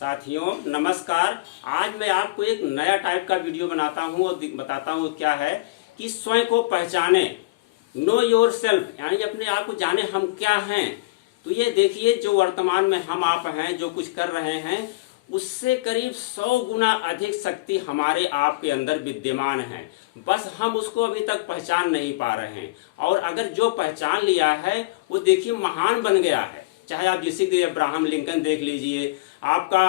साथियों नमस्कार। आज मैं आपको एक नया टाइप का वीडियो बनाता हूं और बताता हूं क्या है कि स्वयं को पहचाने, नो योर सेल्फ, यानी अपने आप को जाने हम क्या हैं। तो ये देखिए, जो वर्तमान में हम आप हैं, जो कुछ कर रहे हैं, उससे करीब 100 गुना अधिक शक्ति हमारे आप के अंदर विद्यमान है। बस हम उसको अभी तक पहचान नहीं पा रहे हैं। और अगर जो पहचान लिया है वो देखिए महान बन गया है। चाहे आप जिसे भी अब्राहम लिंकन देख लीजिए, आपका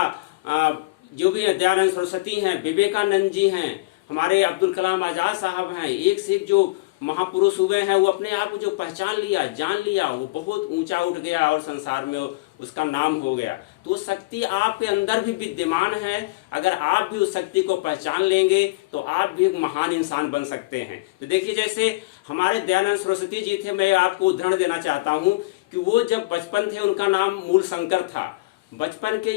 जो भी दयानंद सरस्वती हैं, विवेकानंद जी हैं, हमारे अब्दुल कलाम आजाद साहब हैं, एक से एक जो महापुरुष हुए हैं, वो अपने आप को जो पहचान लिया, जान लिया, वो बहुत ऊंचा उठ गया और संसार में उसका नाम हो गया। तो शक्ति आपके अंदर भी विद्यमान है। अगर आप भी उस शक्ति को पहचान लेंगे तो आप भी एक महान इंसान बन सकते हैं। तो देखिए, जैसे हमारे दयानंद सरस्वती जी थे, मैं आपको उदाहरण देना चाहता हूँ कि वो जब बचपन थे, उनका नाम मूल शंकर था। बचपन के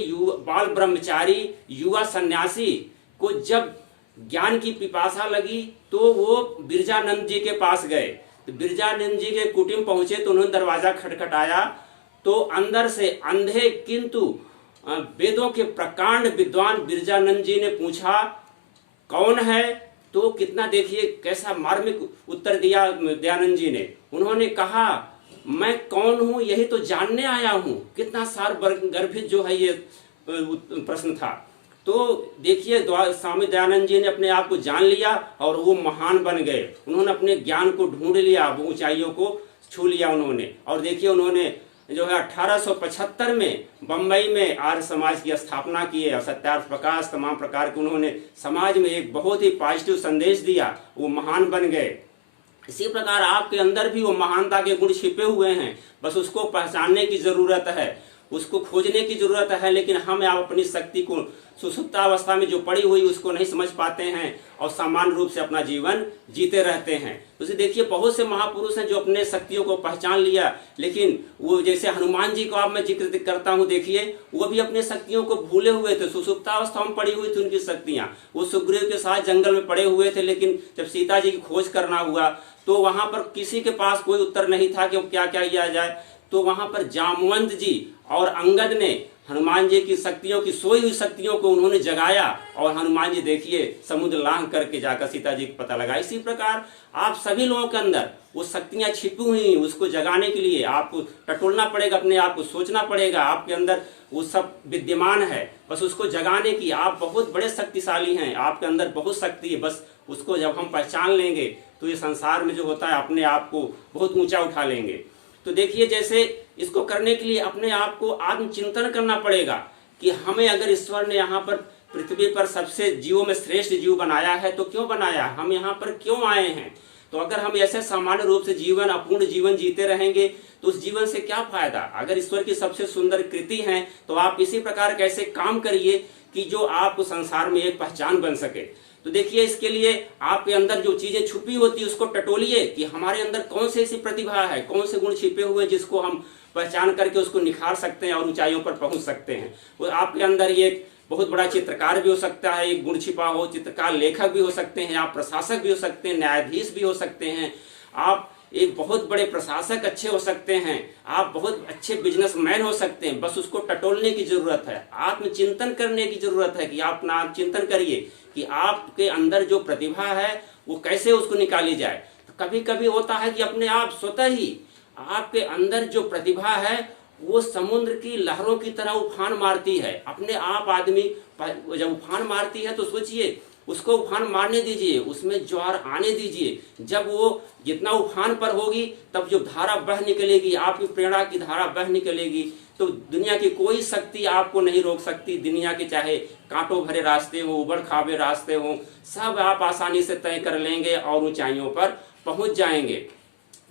बाल ब्रह्मचारी युवा सन्यासी को जब ज्ञान की पिपासा लगी तो वो बिरजानंद जी के पास गए। तो बिरजानंद जी के कुटीर पहुंचे तो उन्होंने दरवाजा खटखटाया तो अंदर से अंधे किंतु वेदों के प्रकांड विद्वान बिरजानंद जी ने पूछा, कौन है? तो कितना देखिए कैसा मार्मिक उत्तर दिया दयानंद जी ने। उन्होंने कहा, मैं कौन हूं यही तो जानने आया हूं। कितना सार गर्भित जो है ये प्रश्न था। तो देखिए, स्वामी दयानंद जी ने अपने आप को जान लिया और वो महान बन गए। उन्होंने अपने ज्ञान को ढूंढ लिया, वो ऊंचाइयों को छू लिया उन्होंने। और देखिए, उन्होंने जो है 1875 में बम्बई में आर्य समाज की स्थापना की है और सत्यार्थ प्रकाश तमाम प्रकार के उन्होंने समाज में एक बहुत ही पॉजिटिव संदेश दिया। वो महान बन गए। इसी प्रकार आपके अंदर भी वो महानता के गुण छिपे हुए हैं, बस उसको पहचानने की जरूरत है, उसको खोजने की जरूरत है। लेकिन हम आप अपनी शक्ति को सुसुप्तावस्था में जो पड़ी हुई उसको नहीं समझ पाते हैं और सामान्य रूप से अपना जीवन जीते रहते हैं। तो देखिए, बहुत से महापुरुष हैं जो अपने शक्तियों को पहचान लिया, लेकिन वो जैसे हनुमान जी को आप मैं जिक्र करता हूँ, देखिए वो भी अपने शक्तियों को भूले हुए थे। सुसुप्तावस्था में पड़ी हुई थी उनकी शक्तियां। वो सुग्रीव के साथ जंगल में पड़े हुए थे, लेकिन जब सीता जी की खोज करना हुआ तो वहां पर किसी के पास कोई उत्तर नहीं था कि क्या क्या किया जाए। तो वहां पर जामवंत जी और अंगद ने हनुमान जी की शक्तियों की सोई हुई शक्तियों को उन्होंने जगाया और हनुमान जी देखिए समुद्र लांघ करके जाकर सीता जी को पता लगा। इसी प्रकार आप सभी लोगों के अंदर वो शक्तियां छिपी हुई, उसको जगाने के लिए आपको टटोलना पड़ेगा, अपने आप को सोचना पड़ेगा। आपके अंदर वो सब विद्यमान है, बस उसको जगाने की। आप बहुत बड़े शक्तिशाली हैं, आपके अंदर बहुत शक्ति है। बस उसको जब हम पहचान लेंगे तो ये संसार में जो होता है अपने आप को बहुत ऊंचा उठा लेंगे। तो देखिए, जैसे इसको करने के लिए अपने आप को आत्मचिंतन करना पड़ेगा कि हमें अगर ईश्वर ने यहाँ पर पृथ्वी पर सबसे जीवों में श्रेष्ठ जीव बनाया है तो क्यों बनाया, हम यहाँ पर क्यों आए हैं। तो अगर हम ऐसे सामान्य रूप से जीवन अपूर्ण जीवन जीते रहेंगे तो उस जीवन से क्या फायदा। अगर ईश्वर की सबसे सुंदर कृति है तो आप इसी प्रकार कैसे काम करिए कि जो आपको संसार में एक पहचान बन सके। तो देखिए, इसके लिए आपके अंदर जो चीजें छुपी होती है उसको टटोलिए कि हमारे अंदर कौन सी ऐसी प्रतिभा है, कौन से गुण छिपे हुए जिसको हम पहचान करके उसको निखार सकते हैं और ऊंचाइयों पर पहुंच सकते हैं। वो आपके अंदर ये बहुत बड़ा चित्रकार भी हो सकता है, एक गुण छिपा हो, चित्रकार लेखक भी हो सकते हैं, आप प्रशासक भी हो सकते हैं, न्यायाधीश भी हो सकते हैं, आप एक बहुत बड़े प्रशासक अच्छे हो सकते हैं, आप बहुत अच्छे बिजनेसमैन हो सकते हैं। बस उसको टटोलने की जरूरत है, आत्मचिंतन करने की जरूरत है कि आप अपना चिंतन करिए कि आपके अंदर जो प्रतिभा है वो कैसे उसको निकाली जाए। तो कभी कभी होता है कि अपने आप स्वतः ही आपके अंदर जो प्रतिभा है वो समुद्र की लहरों की तरह उफान मारती है। अपने आप आदमी जब उफान मारती है तो सोचिए, उसको उफान मारने दीजिए, उसमें ज्वार आने दीजिए। जब वो जितना उफान पर होगी तब जो धारा बह निकलेगी, आपकी प्रेरणा की धारा बह निकलेगी, तो दुनिया की कोई शक्ति आपको नहीं रोक सकती। दुनिया के चाहे कांटों भरे रास्ते हो, उबड़ खाबड़ रास्ते हो, सब आप आसानी से तय कर लेंगे और ऊंचाइयों पर पहुंच जाएंगे।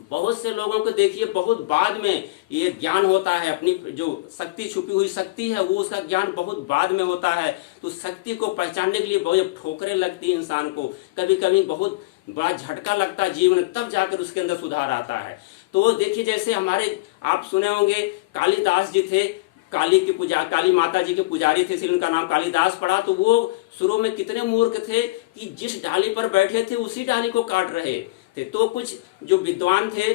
बहुत से लोगों को देखिए बहुत बाद में ये ज्ञान होता है, अपनी जो शक्ति छुपी हुई शक्ति है वो उसका ज्ञान बहुत बाद में होता है। तो शक्ति को पहचानने के लिए बहुत ठोकरें लगती है इंसान को, कभी कभी बहुत बड़ा झटका लगता है जीवन, तब जाकर उसके अंदर सुधार आता है। तो देखिए, जैसे हमारे आप सुने होंगे कालिदास जी थे, काली माता जी के पुजारी थे, इसलिए उनका नाम कालिदास पड़ा। तो वो शुरू में कितने मूर्ख थे कि जिस डाली पर बैठे थे उसी डाली को काट रहे थे। तो कुछ जो विद्वान थे,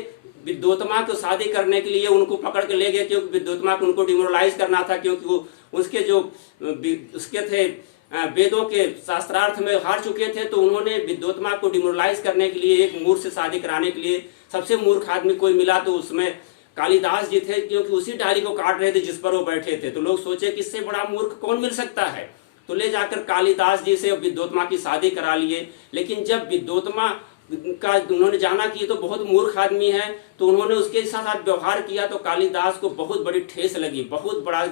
विद्योत्तमा को शादी करने के लिए उनको पकड़ के ले गए, क्योंकि विद्योत्तमा को उनको डिमोरलाइज करना था, क्योंकि वो उसके जो उसके थे वेदों के शास्त्रार्थ में हार चुके थे। तो उन्होंने विद्योत्तमा को डिमोरलाइज करने के लिए एक मूर्ख से शादी कराने के लिए सबसे मूर्ख आदमी कोई मिला, तो उसमें कालिदास जी थे, क्योंकि उसी डाली को काट रहे थे जिस पर वो बैठे थे। तो लोग सोचे कि इससे बड़ा मूर्ख कौन मिल सकता है, तो ले जाकर कालिदास जी से विद्योत्तमा की शादी करा लिए। लेकिन जब विद्योत्तमा का उन्होंने जाना कि ये तो बहुत मूर्ख आदमी है, तो उन्होंने उसके साथ व्यवहार किया, तो कालिदास को बहुत बड़ी ठेस लगी, बहुत बड़ा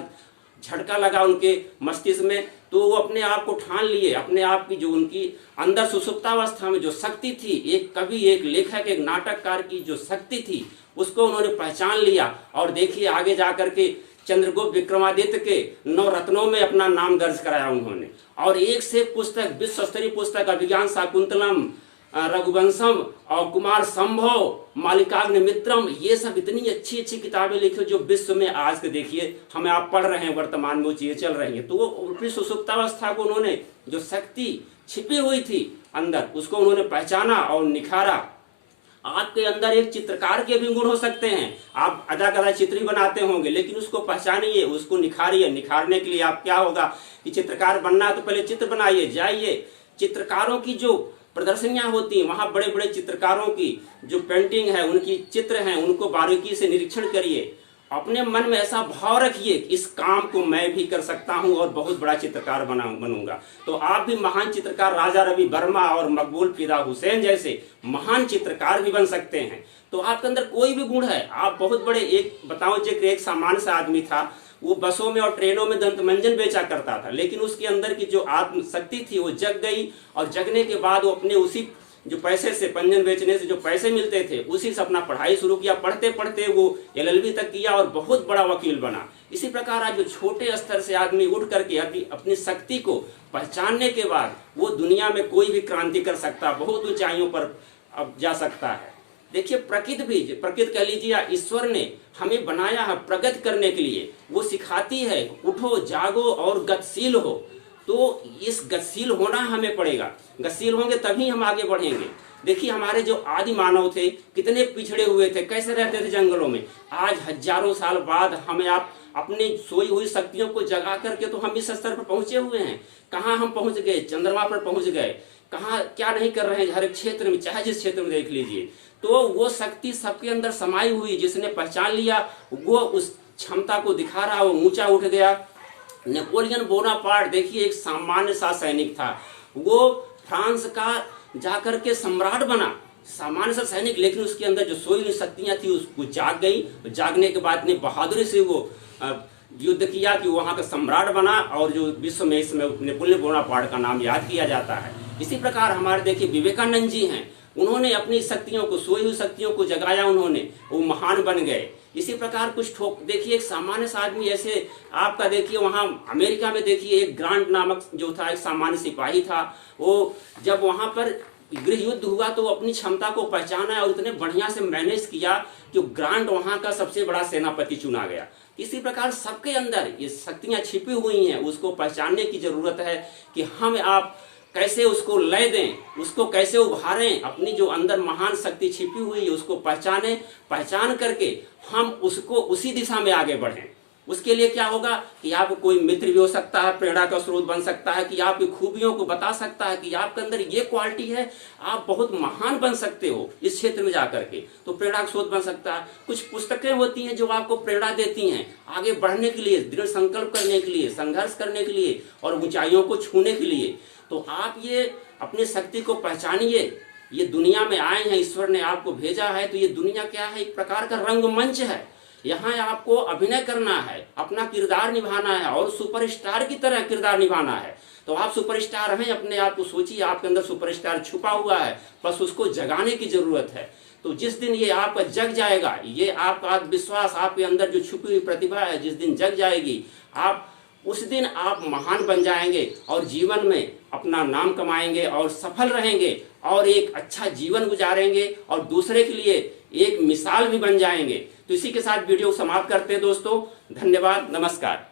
झटका लगा उनके मस्तिष्क में। तो वो अपने आप को ठान लिए, अपने आप की जो उनकी अंदर सुसुप्तावस्था में जो शक्ति थी, एक कवि, एक लेखक, एक नाटककार की जो शक्ति थी, उसको उन्होंने पहचान लिया। और देखिए आगे जाकर के चंद्रगुप्त विक्रमादित्य के 9 रत्नों में अपना नाम दर्ज कराया उन्होंने। और एक से पुस्तक, विश्व स्तरीय पुस्तक, अभिज्ञान शाकुंतलम, रघुवंशम और कुमार संभव, मालिकाग्निमित्रम, ये सब इतनी अच्छी अच्छी किताबें लिखी जो विश्व में आज के देखिए हमें आप पढ़ रहे हैं, वर्तमान में वो चीजें चल रही हैं। तो वो अपनी सुसुप्तावस्था को उन्होंने, जो शक्ति छिपी हुई थी अंदर, उसको उन्होंने पहचाना और निखारा। आपके अंदर एक चित्रकार के भी गुण हो सकते हैं, आप अदाकारा चित्र बनाते होंगे, लेकिन उसको पहचानिए, उसको निखारिए। निखारने के लिए आप क्या होगा कि चित्रकार बनना है तो पहले चित्र बनाइए, जाइए चित्रकारों की जो प्रदर्शनियां होती हैं, वहां बड़े बड़े चित्रकारों की जो पेंटिंग है, उनकी चित्र हैं, उनको बारीकी से निरीक्षण करिए। अपने मन में ऐसा भाव रखिए इस काम को मैं भी कर सकता हूं और बहुत बड़ा चित्रकार बनूंगा। तो आप भी महान चित्रकार राजा रवि वर्मा और मकबूल फिदा हुसैन जैसे महान चित्रकार भी बन सकते हैं। तो आपके अंदर कोई भी गुण है, आप बहुत बड़े, एक बताऊं जिक्र, एक सामान्य सा आदमी था, वो बसों में और ट्रेनों में दंतमंजन बेचा करता था, लेकिन उसके अंदर की जो आत्म शक्ति थी वो जग गई। और जगने के बाद वो अपने उसी जो पैसे से, पंजन बेचने से जो पैसे मिलते थे, उसी से अपना पढ़ाई शुरू किया। पढ़ते पढ़ते वो LLB तक किया और बहुत बड़ा वकील बना। इसी प्रकार आज जो छोटे स्तर से आदमी उठ करके अपनी शक्ति को पहचानने के बाद वो दुनिया में कोई भी क्रांति कर सकता, बहुत ऊंचाइयों पर अब जा सकता है। देखिए प्रकृति कह लीजिए या ईश्वर ने हमें बनाया है प्रगति करने के लिए। वो सिखाती है उठो, जागो और गतिशील हो। तो इस गतिशील होना हमें पड़ेगा, गतिशील होंगे तभी हम आगे बढ़ेंगे। देखिए हमारे जो आदि मानव थे कितने पिछड़े हुए थे, कैसे रहते थे जंगलों में। आज हजारों साल बाद हमें आप अपनी सोई हुई शक्तियों को जगा करके तो हम इस स्तर पर पहुंचे हुए हैं। कहाँ हम पहुंच गए, चंद्रमा पर पहुंच गए, कहाँ क्या नहीं कर रहे हैं, हर एक क्षेत्र में, चाहे जिस क्षेत्र में देख लीजिए। तो वो शक्ति सबके अंदर समाई हुई, जिसने पहचान लिया वो उस क्षमता को दिखा रहा, वो ऊंचा उठ गया। नेपोलियन बोनापार्ट देखिए एक सामान्य सा सैनिक था, वो फ्रांस का जाकर के सम्राट बना, सामान्य सा सैनिक, लेकिन उसके अंदर जो सोई हुई शक्तियां थी उसको जाग गई। जागने के बाद ने बहादुरी से वो युद्ध किया कि वहां का सम्राट बना, और जो विश्व में इसमें नेपोलियन बोनापार्ट का नाम याद किया जाता है। इसी प्रकार हमारे देखिए विवेकानंद जी हैं, उन्होंने अपनी शक्तियों को, सोई हुई शक्तियों को जगाया, उन्होंने, वो महान बन गए। इसी प्रकार कुछ देखिए एक सामान्य सा आदमी, ऐसे आपका देखिए वहाँ अमेरिका में देखिए एक ग्रांट नामक जो था, एक सामान्य सिपाही था, वो जब वहाँ पर गृह युद्ध हुआ तो अपनी क्षमता को पहचाना और इतने बढ़िया से मैनेज किया कि ग्रांट वहाँ का सबसे बड़ा सेनापति चुना गया। इसी प्रकार सबके अंदर ये शक्तियां छिपी हुई हैं, उसको पहचानने की जरूरत है कि हम आप कैसे उसको लय दें, उसको कैसे उभारें। अपनी जो अंदर महान शक्ति छिपी हुई है उसको पहचान करके हम उसको उसी दिशा में आगे बढ़ें। उसके लिए क्या होगा कि आपको कोई मित्र भी हो सकता है, प्रेरणा का स्रोत बन सकता है, कि आपकी खूबियों को बता सकता है कि आपके अंदर ये क्वालिटी है, आप बहुत महान बन सकते हो इस क्षेत्र में जाकर के, तो प्रेरणा का स्रोत बन सकता है। कुछ पुस्तकें होती हैं जो आपको प्रेरणा देती हैं आगे बढ़ने के लिए, दृढ़ संकल्प करने के लिए, संघर्ष करने के लिए और ऊंचाइयों को छूने के लिए। तो आप ये अपनी शक्ति को पहचानिए। ये दुनिया में आए हैं, ईश्वर ने आपको भेजा है, तो ये दुनिया क्या है, एक प्रकार का रंगमंच है। यहाँ आपको अभिनय करना है, अपना किरदार निभाना है और सुपरस्टार की तरह किरदार निभाना है। तो आप सुपरस्टार हैं, अपने आप को सोचिए, आपके अंदर सुपरस्टार छुपा हुआ है, बस उसको जगाने की जरूरत है। तो जिस दिन ये आपका जग जाएगा, ये आपका आत्मविश्वास, आपके अंदर जो छुपी हुई प्रतिभा है, जिस दिन जग जाएगी, आप उस दिन आप महान बन जाएंगे और जीवन में अपना नाम कमाएंगे और सफल रहेंगे और एक अच्छा जीवन गुजारेंगे और दूसरे के लिए एक मिसाल भी बन जाएंगे। तो इसी के साथ वीडियो समाप्त करते हैं दोस्तों। धन्यवाद, नमस्कार।